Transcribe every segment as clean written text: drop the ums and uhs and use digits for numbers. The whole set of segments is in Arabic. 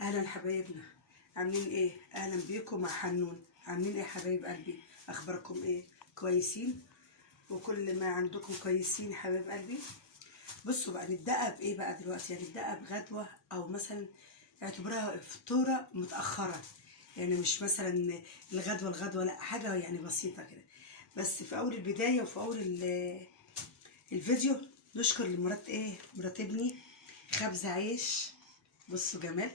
اهلا حبايبنا، عاملين ايه؟ اهلا بيكم مع حنون. عاملين ايه حبايب قلبي؟ اخباركم ايه؟ كويسين؟ وكل ما عندكم كويسين حبايب قلبي. بصوا بقى، نبدأ بايه بقى دلوقتي؟ يعني نبدأ بغدوة او مثلا اعتبرها فطورة متأخرة، يعني مش مثلا الغدوة، لا، حاجة يعني بسيطة كده. بس في اول البداية وفي اول الفيديو نشكر مرات ابني خبزة عيش. بصوا جمال،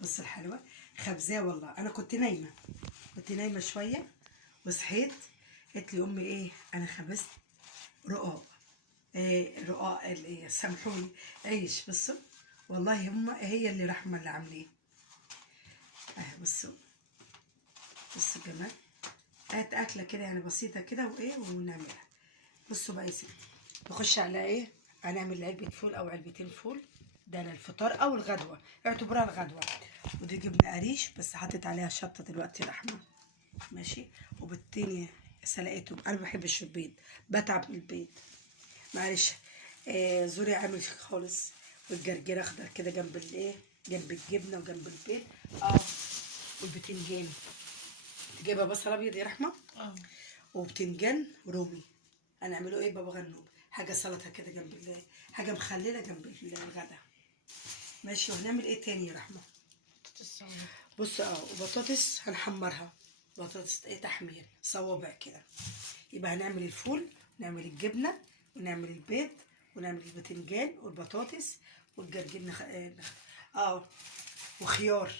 بصوا الحلوة، خبزاه والله. انا كنت نايمة شوية وصحيت، قالت لي امي ايه؟ انا خبزت رقاق. ايه رقاق؟ قال ايه؟ سامحوني، عيش. بصوا والله هي اللي رحمة اللي عاملاه. بصوا، بصوا الجمال. اكله كده يعني بسيطه كده وايه ونعملها. بصوا بقى يا ستي، نخش على ايه؟ هنعمل علبه فول او علبتين فول، ده للفطار او الغدوه، اعتبرها الغدوه. ودي جبنه قريش بس حطيت عليها شطه دلوقتي رحمه، ماشي. وبالتاني سلقتهم، انا ما بحبش البيض، بتعب من البيض، معلش. زوري عامل خالص. والجرجير اخضر كده جنب الايه، جنب الجبنه وجنب البيض. والبتنجان، جايبه بصل ابيض يا رحمه، وبتنجان رومي. هنعمله ايه؟ بابا غنوج، حاجه سلطه كده جنب حاجه مخلله جنب الغدا، ماشي. وهنعمل ايه تاني يا رحمه؟ بص، وبطاطس هنحمرها، بطاطس ايه، تحمير صوابع كده. يبقى هنعمل الفول، ونعمل الجبنه، ونعمل البيض، ونعمل البتنجان والبطاطس والجرجير وخيار،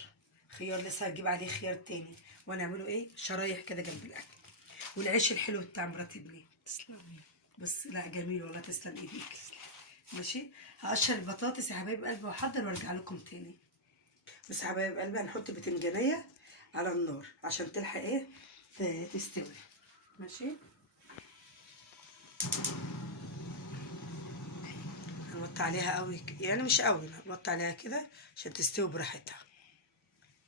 خيار لسه هجيب عليه خيار تاني. ونعمله ايه؟ شرايح كده جنب الاكل. والعيش الحلو بتاع مرات ابني، تسلمي. بس لا جميل والله، تسلم ايديك. ماشي. هقشر البطاطس يا حبايب قلبي واحضر وارجع لكم تاني. بس يا حبايب قلبي، هنحط بتنجانيه على النار عشان تلحق ايه، تستوي، ماشي. هنوطي عليها قوي، يعني مش قوي، هنوطي عليها كده عشان تستوي براحتها،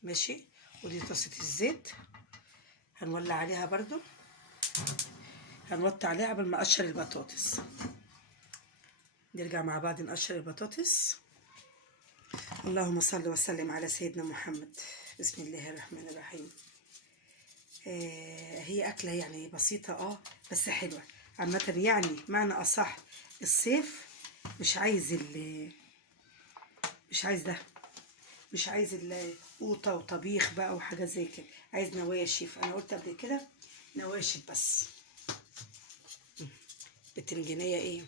ماشي. ودي طاسه الزيت هنولع عليها برضو، هنوطي عليها قبل ما اقشر البطاطس. نرجع مع بعض نقشر البطاطس. اللهم صل وسلم على سيدنا محمد. بسم الله الرحمن الرحيم. هي أكلة يعني بسيطة بس حلوة عامة، يعني معنى أصح الصيف مش عايز مش عايز القوطة وطبيخ بقى وحاجات زي كده، عايز نواشف. أنا قلت قبل كده نواشف بس. بالتنجانية ايه،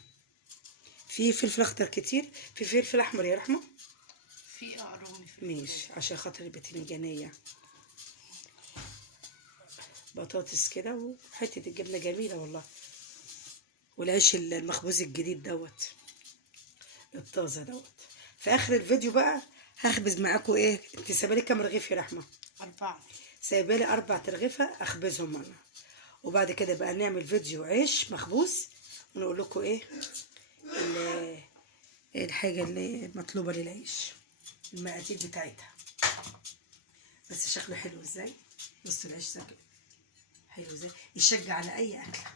في فلفل أخضر كتير، في فلفل أحمر يا رحمة، في رومي ماشي، عشان خاطر البتنجانية. بطاطس كده وحتة الجبنة جميلة والله. والعيش المخبوز الجديد الطازة في آخر الفيديو بقى هخبز معاكم ايه. انت سايبالي كام رغيف يا رحمة؟ 4. سايبالي 4 رغيفة اخبزهم انا. وبعد كده بقى نعمل فيديو عيش مخبوز ونقول لكم ايه الحاجة اللي مطلوبة للعيش، المقادير بتاعتها. بس شكله حلو ازاي، بصوا العيش شكله حلو ازاي، يشجع على اي اكله.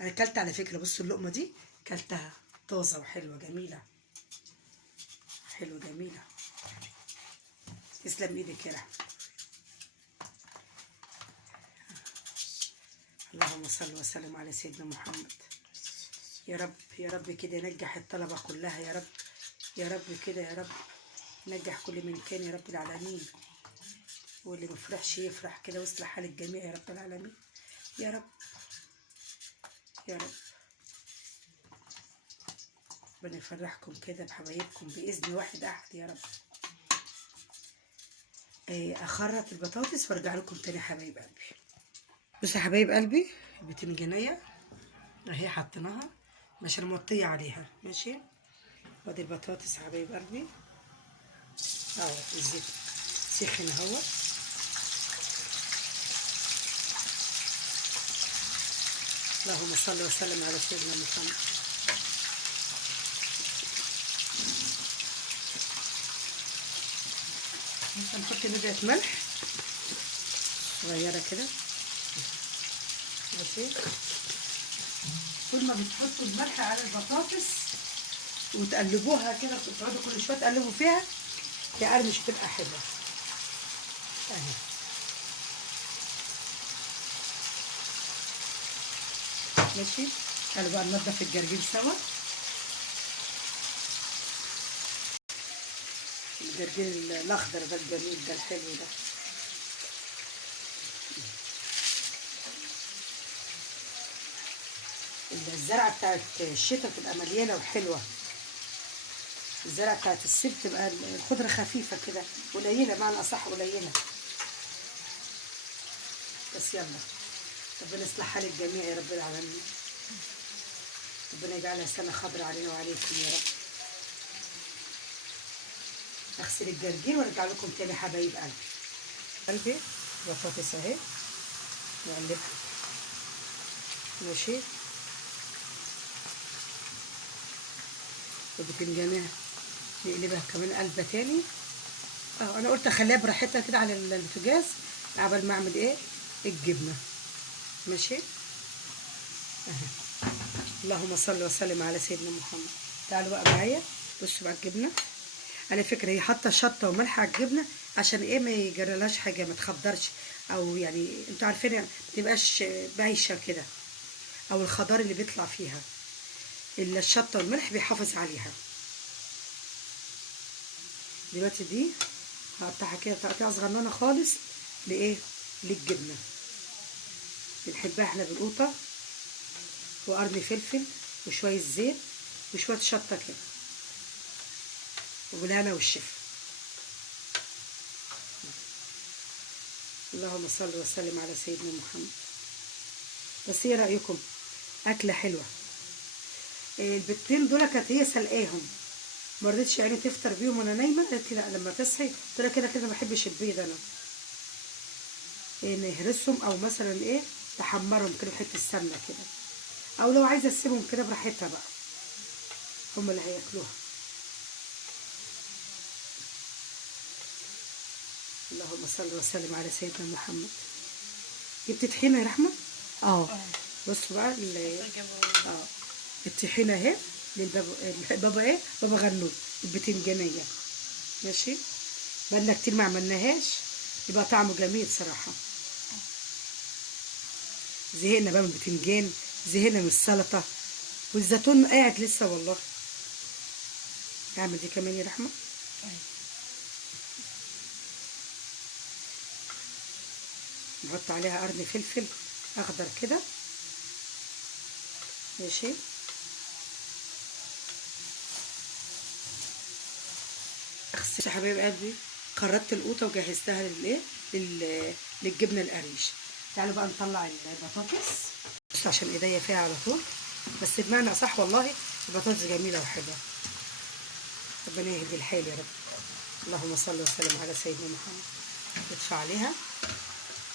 انا اكلت على فكره، بصوا اللقمه دي اكلتها طازه وحلوه جميله، حلوه جميله. تسلم ايدك يا رحمه. اللهم صل وسلم على سيدنا محمد. يا رب يا رب كده ينجح الطلبه كلها يا رب، يا رب كده يا رب، نجح كل من كان يا رب العالمين. واللي مفرحش يفرح كده، ويصلح حال الجميع يا رب العالمين، يا رب يا رب. ربنا يفرحكم كده بحبايبكم بإذن واحد أحد يا رب. أخرط البطاطس وارجع لكم تاني يا حبايب قلبي. بصوا يا حبايب قلبي، البتنجانية اهي حطيناها، مش موطية عليها، ماشي. وادي البطاطس يا حبايب قلبي الزيت سخن اهو. اللهم صل وسلم على سيدنا محمد. هنحط نبعة ملح صغيرة كده، ماشي. كل ما بتحطوا الملح على البطاطس وتقلبوها كده، تقعدوا كل شوية تقلبوا فيها، تقرمش تبقى حلوه اهي. ماشي، تعالوا بقى ننضف الجرجير سوا. الجرجير الاخضر ده الجميل ده الحلو ده. الزرعه بتاعت الشتاء بتبقى مليانه وحلوه، الزرعه بتاعت الصيف تبقى الخضره خفيفه كده، قليله، معنى اصح قليله. بس يلا، ربنا يصلح حال الجميع يا رب العالمين، ربنا يجعلها سنه خضراء علينا وعليكم يا رب. اغسل الجرجير وارجع لكم تاني حبايب قلبي. بطاطس اهي نقلبها. ماشي، وبتنجانها نقلبها كمان قلبة تاني. انا قلت اخليها براحتها كده على البوتاجاز قبل ما اعمل ايه الجبنه. ماشي اهي. اللهم صل وسلم على سيدنا محمد. تعالوا بقى معايا بصوا بقى الجبنه. على فكره هي حاطه شطه وملح على الجبنه عشان ايه ما يجرالهاش حاجه، ما تخضرش، او يعني انتوا عارفين ما تبقاش بايشه كده، او الخضار اللي بيطلع فيها. الشطه والملح بيحافظ عليها. دلوقتي دي هقطعها كده تقطيعه صغننه خالص لايه للجبنه. بنحبها احنا بالقوطه، وقرن فلفل وشويه زيت وشويه شطه كده، وبالهنا والشفا. اللهم صل وسلم على سيدنا محمد. بس ايه رايكم؟ اكله حلوه. البتين دول كانت هي سلقاهم، ما رضتش يعني تفطر بيهم وانا نايمه، قالت لي لا لما تصحي، قلت لها كده كده ما بحبش البيض انا. نهرسهم او مثلا ايه تحمرهم كده بحته السمنه كده، او لو عايزه تسيبهم كده براحتها بقى، هم اللي هياكلوها. اللهم صل وسلم على سيدنا محمد. جبت طحينه يا رحمه؟ اه. بصوا بقى الطحينه اهي للبابا ايه بابا غنوج البتنجانيه. ماشي، بقالنا كتير ما عملناهاش، يبقى طعمه جميل صراحه. زهقنا بقى من البتنجان، زهقنا من السلطه، والزيتون قاعد لسه والله. اعمل دي كمان يا رحمه. نحط عليها قرن فلفل اخضر كده. ماشي، اغسل يا حبايب قلبي. قردت القوطه وجهزتها للايه للجبنه القريش. تعالوا بقى نطلع البطاطس بس عشان ايديا فيها على طول، بس بمعنى اصح والله البطاطس جميله وحلوه. ربنا يهدي الحال يا رب. اللهم صل وسلم على سيدنا محمد. ندفع عليها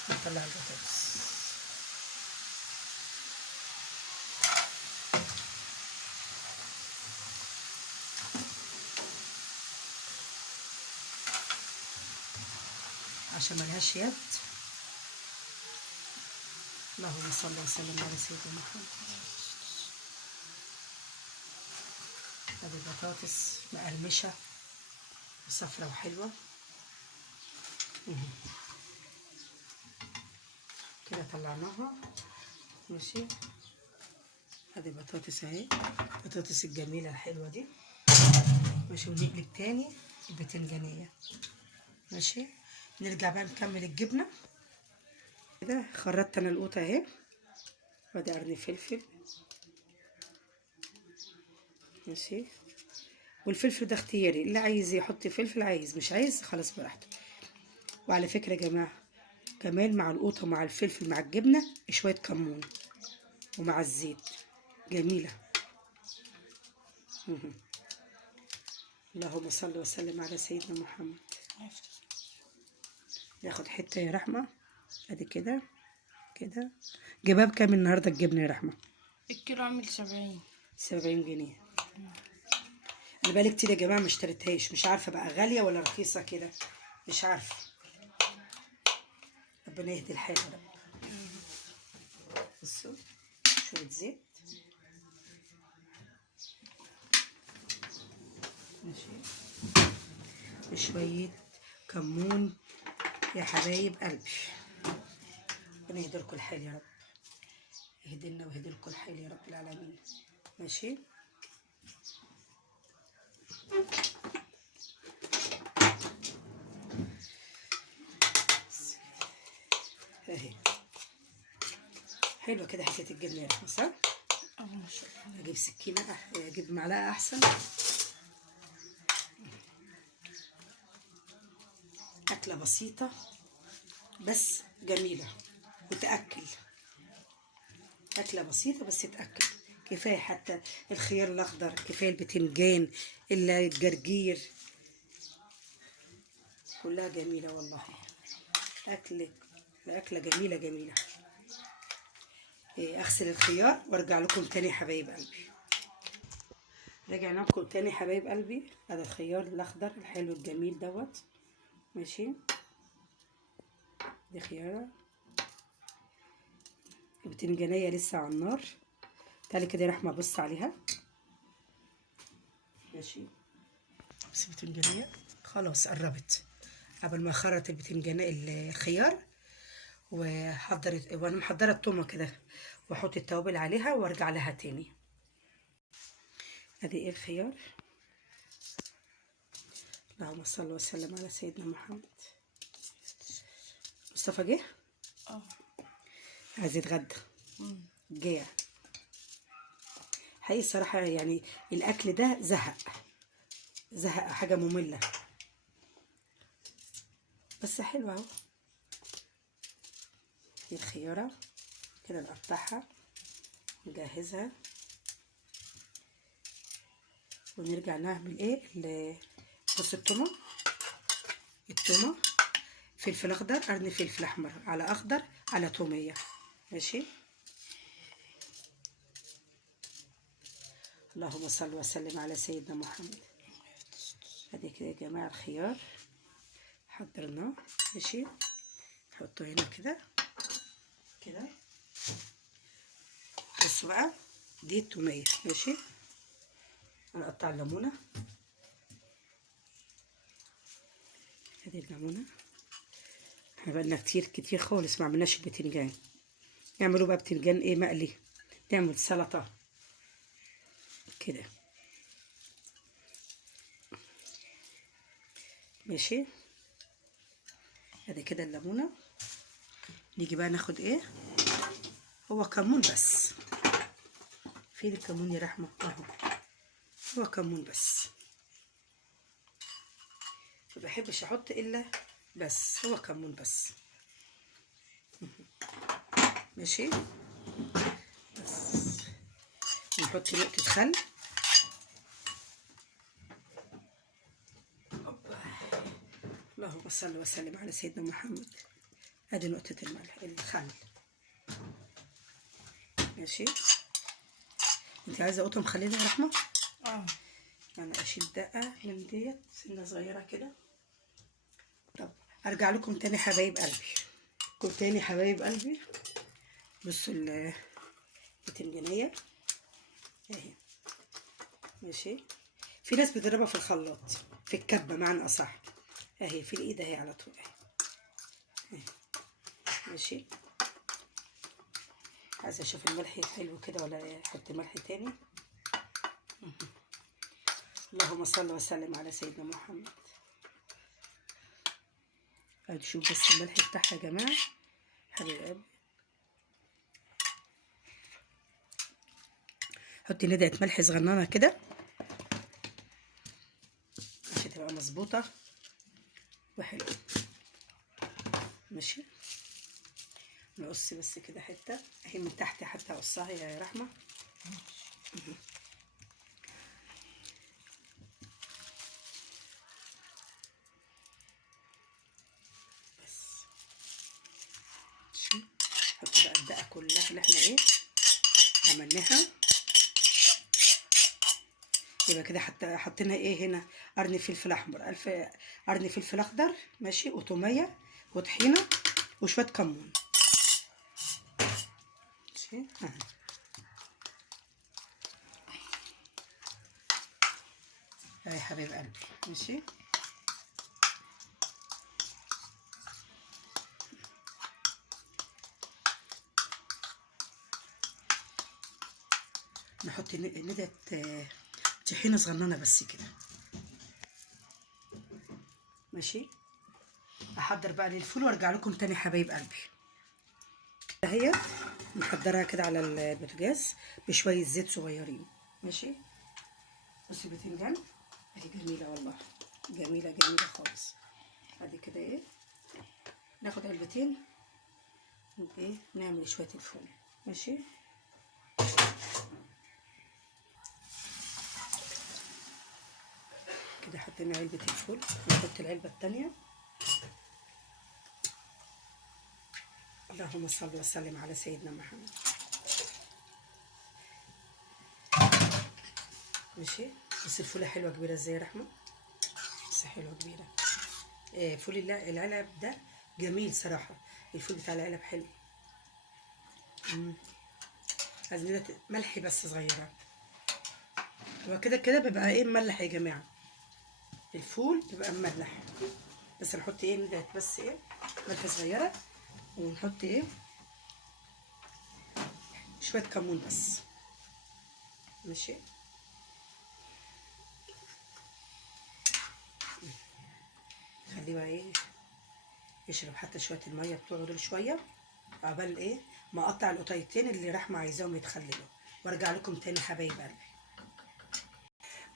نطلع البطاطس. عشان ملهاش يد. اللهم صل وسلم على سيدنا محمد. ادي البطاطس مقرمشه وصفرة وحلوه كده طلعناها. ماشي، ادي البطاطس اهي، البطاطس الجميله الحلوه دي. ماشي، ونقلب تاني البتنجانيه. ماشي، نرجع بقى نكمل الجبنه. كده خرجت انا القوطه اهي، وادي قرن فلفل. ماشي، والفلفل ده اختياري، اللي عايز يحط فلفل، عايز مش عايز خلاص براحته. وعلى فكره يا جماعه كمان مع القوطه ومع الفلفل مع الجبنه شويه كمون ومع الزيت جميله. اللهم صل وسلم على سيدنا محمد. ياخد حته يا رحمه. ادي كده كده. جباب كام النهارده الجبنه يا رحمه؟ الكيلو عامل 70. 70 جنيه. انا بقالي كتير يا جماعه ما اشتريتهاش، مش عارفه بقى غاليه ولا رخيصه كده، مش عارفه. ربنا يهدي الحال يا رب. بصوا شويه زيت. ماشي، وشوية كمون يا حبايب قلبي. ربنا يهديلكوا الحال يا رب، يهديلنا ويهديلكوا الحال يا رب العالمين. ماشي. اهي حلوه كده حكايه الجبنه يا رحمه، صح؟ ما شاء الله. اجيب سكينه اجيب معلقه احسن. اكله بسيطه بس جميله وتاكل. اكله بسيطه بس تاكل. كفايه حتى الخيار الاخضر، كفايه البتنجان، الجرجير، كلها جميله والله. اكله جميله جميله. اغسل الخيار وارجع لكم تاني يا حبايب قلبي. رجعنا لكم تاني يا حبايب قلبي. هذا الخيار الاخضر الحلو الجميل دوت. ماشي. دي خياره. البتنجانيه لسه على النار. تعالي كده يا رحمه ابص عليها. ماشي. بس البتنجانيه خلاص قربت. قبل ما اخرط الخيار وانا محضره التومه كده، واحط التوابل عليها وارجع لها تاني. ادي الخيار. اللهم صل وسلم على سيدنا محمد. مصطفى جه عايز يتغدى، جاع حقيقي الصراحه. يعني الاكل ده زهق حاجه ممله، بس حلوه اهو. دي الخياره كده نقطعها نجهزها ونرجع نعمل ايه. بص التومه فلفل اخضر، قرن فلفل احمر على اخضر على توميه. ماشي. اللهم صل وسلم على سيدنا محمد. ادي كده يا جماعه الخيار حضرناه. ماشي. نحطه هنا كده كده. بصوا بقى دي التوميه. ماشي. هنقطع الليمونه. ادي الليمونه. احنا بقالنا كتير خالص ما عملناش البتنجان. نعملوا بقى بتنجان ايه مقلي، نعمل سلطه كده. ماشي. ادي كده الليمونه. نيجي بقى ناخد ايه، هو كمون بس. فين الكمون يا رحمه؟ اهو هو كمون بس، ما بحبش احط الا بس هو كمون بس. ماشي. بس نحط نقطه خل. اللهم صل وسلم على سيدنا محمد. ادي نقطه الخل. ماشي. انت عايزه قطه مخليه يا رحمه؟ انا اشيل دقه من ديت سنه صغيره كده. طب ارجع لكم تاني حبايب قلبي. بصوا البتنجانيه اهي. ماشي. في ناس بتضربها في الخلاط، في الكبه معنى اصح. اهي في الايد اهي على طول اهي. ماشي. عايزه اشوف الملح حلو كده ولا احط ملح تاني. اللهم صل وسلم على سيدنا محمد. هنشوف بس الملح بتاعها يا جماعه حبيب قلبي. حطي ندعه ملح صغننه كده عشان تبقى مظبوطه وحلوه. ماشي. نقص بس كده حته اهي من تحت حتى اقصها يا رحمه. بس نحط بقى الدقه كلها اللي احنا ايه عملناها. يبقى كده حتى حطينا ايه هنا، قرن فلفل احمر، قرن فلفل اخضر. ماشي. وتوميه وطحينه وشويه كمون. ماشي. يا حبيب قلبي. ماشي. نحط ندعة طحينة صغننة بس كده. ماشي. احضر بقى للفول وارجع لكم تاني حبايب قلبي. اهي نحضرها كده على البوتاجاز بشويه زيت صغيرين. ماشي. بصي البتنجان اهي جميله والله، جميله جميله خالص. ادي كده ايه، ناخد علبتين ايه نعمل شويه الفول. ماشي. كده حطينا علبه الفول، نحط العلبه التانيه. اللهم صل وسلم على سيدنا محمد. ماشي. بس الفوله حلوه كبيره ازاي يا رحمه، بس حلوه كبيره. فول العلب ده جميل صراحه، الفول بتاع العلب حلو. عايزين ملح بس صغيره. هو كده كده بيبقى ايه مملح يا جماعه، الفول بيبقى مملح، بس نحط ايه ندعت بس ايه ملح صغيره، ونحط ايه شويه كمون بس. ماشي. خليه بقى ايه يشرب حتى شويه الميه بتوعه دول شويه، عقبال ايه ما اقطع القطيتين اللي رحمه عايزاهم يتخللوا، وارجع لكم تاني حبايب قلبي.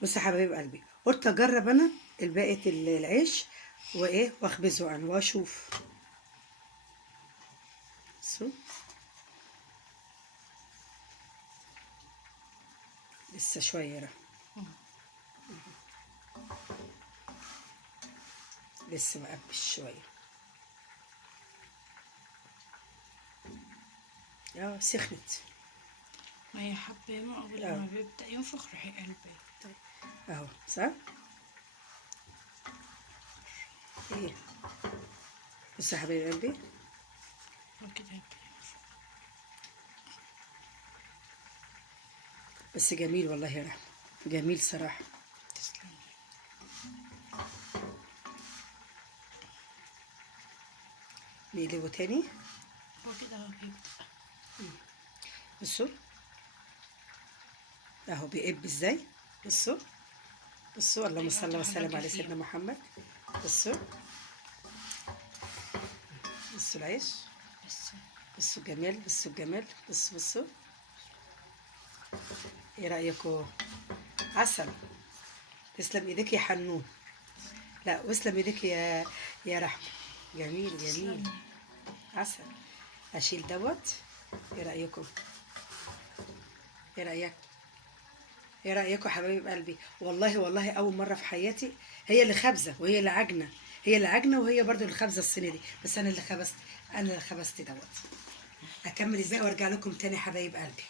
بصوا يا حبايب قلبي، قلت اجرب انا الباقي العيش وايه واخبزه انا واشوف. بصوا لسه شويه رحمه، لسه مقبش شويه. سخنت. ما هي حبة يا ماما أول ما بيبدأ ينفخ روحي قلبي. اهو صح. ايه بصوا يا حبايب قلبي، وكده بس جميل والله يا رحمة، جميل صراحة. تسلم. نقلبه تاني. وكده هو بيبدأ. بصوا اهو بيقب ازاي. بصوا بصوا اللهم صل وسلم على سيدنا محمد. بصوا بصوا العيش، بس بصوا الجمال، بصوا الجمال، بصوا. ايه رأيكم؟ عسل. تسلم ايديك يا حنون. لا واسلم ايديك يا رحمة. جميل جميل. عسل. اشيل دوت. ايه رأيكم؟ ايه رأيك؟ ايه رأيكم يا حبايب قلبي؟ والله والله اول مرة في حياتي هي اللي خبزة وهي اللي عجنة، هي اللي عجنة وهي برضو اللي خبزة الصينية دي، بس انا اللي خبزت، انا اللي خبزت دوت. اكمل ازاي وارجع لكم تاني يا حبايب قلبي.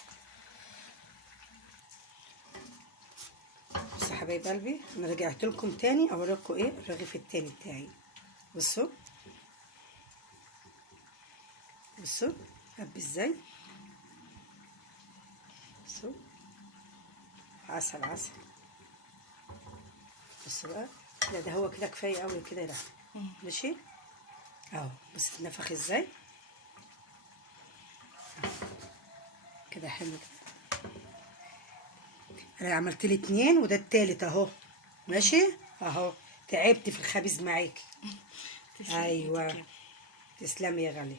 بصوا يا حبايب قلبي انا رجعت لكم تاني اوريكم ايه الرغيف التاني بتاعي. بصوا بصوا هب ازاي. بصوا عسل عسل. بصوا بقى، لا ده هو كده كفايه قوي كده ده. ماشي اهو. بص اتنفخ ازاي كده حلو كده. انا عملت لي 2 وده التالت اهو. ماشي اهو. تعبت في الخبيز معاكي. ايوه تسلمي يا غالي.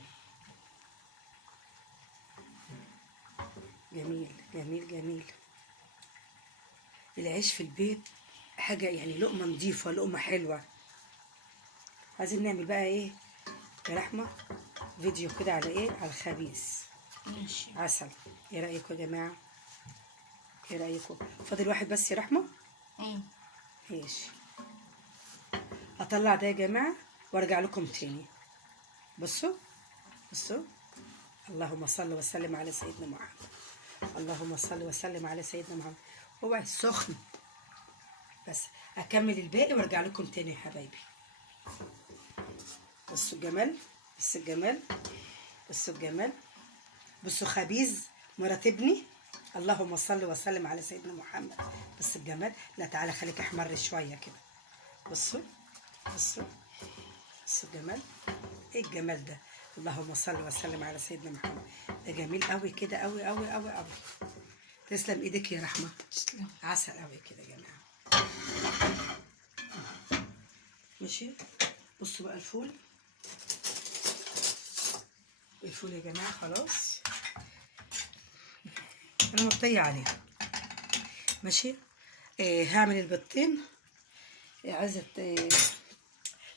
جميل جميل جميل. العيش في البيت حاجه يعني لقمه نظيفه لقمه حلوه. عايزين نعمل بقى ايه يا رحمه فيديو كده على ايه على الخبيز. ماشي. عسل. ايه رايكم يا جماعه؟ ايه رايكم؟ فاضل واحد بس يا رحمه. ماشي. اطلع ده يا جماعه وارجع لكم تاني. بصوا بصوا اللهم صل وسلم على سيدنا محمد. اللهم صل وسلم على سيدنا محمد. هو سخن بس. اكمل الباقي وارجع لكم تاني يا حبايبي. بصوا الجمال، بصوا الجمال، بصوا الجمال. بصوا خبيز مرات ابني. اللهم صل وسلم على سيدنا محمد. بص الجمال. لا تعالى خليك احمر شويه كده. بصوا بصوا بصوا الجمال. ايه الجمال ده؟ اللهم صل وسلم على سيدنا محمد. ده جميل قوي كده قوي قوي قوي قوي. تسلم ايدك يا رحمه. تسلم. عسل قوي كده يا جماعه. ماشي. بصوا بقى الفول. الفول يا جماعه خلاص انا مغطيه عليه. ماشي. هعمل البيضتين. عايزه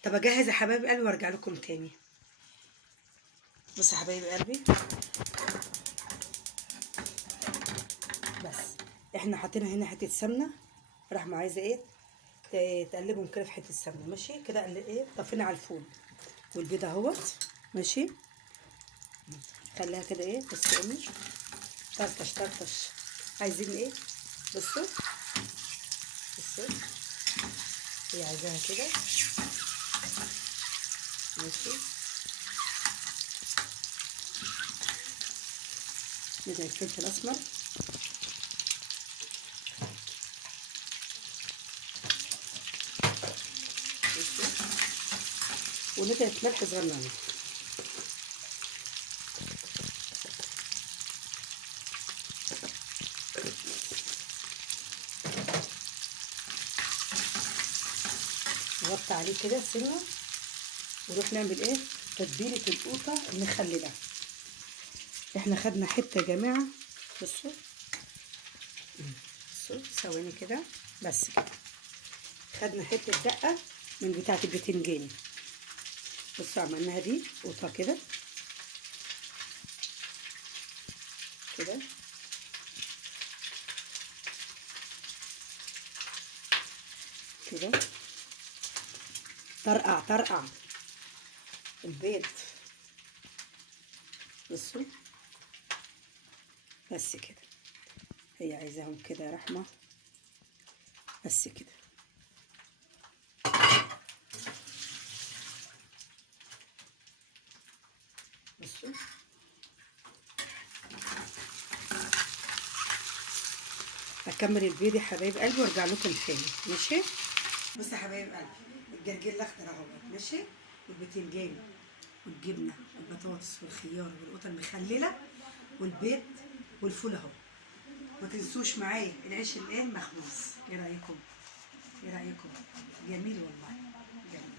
طب اجهز يا حبايب قلبي وارجع لكم تاني. بصوا يا حبايب قلبي، بس احنا حاطين هنا حته سمنه. رحمه عايزه ايه تقلبهم كده في حته سمنه. ماشي كده طفينا على الفول والبيضه اهوت. ماشي. خليها كده بس طرطش طرطش. عايزين بصوا بصوا هي عايزاها كده. ماشي. ندعي الفلفل الاسمر. ونقطة ملح صغننة. نغطي عليه كده سنة ونروح نعمل تتبيلة القوطة المخللة. احنا خدنا حتة يا جماعة. بصوا بصوا ثواني كده بس كده. خدنا حتة دقة من بتاعة البتنجان. بصوا عملناها دي قوطة كده كده. كده طرقع طرقع البيض. بصوا بس كده. هي عايزاهم كده يا رحمة بس كده. بصوا هكمل البيض يا حبايب قلبي وارجع لكم تاني. ماشي. بصوا يا حبايب قلبي الجرجير الاخضر اهو. ماشي. والبتنجان والجبنه والبطاطس والخيار والقوطه المخلله والبيض والفول اهو. ما تنسوش معايا العيش المخبوز. ايه رايكم؟ ايه رايكم؟ جميل والله جميل.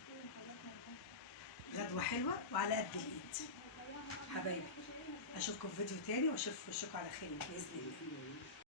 غدوه حلوه وعلى قد الايد حبايبي. اشوفكم في فيديو تاني واشوف وشكم على خير باذن الله.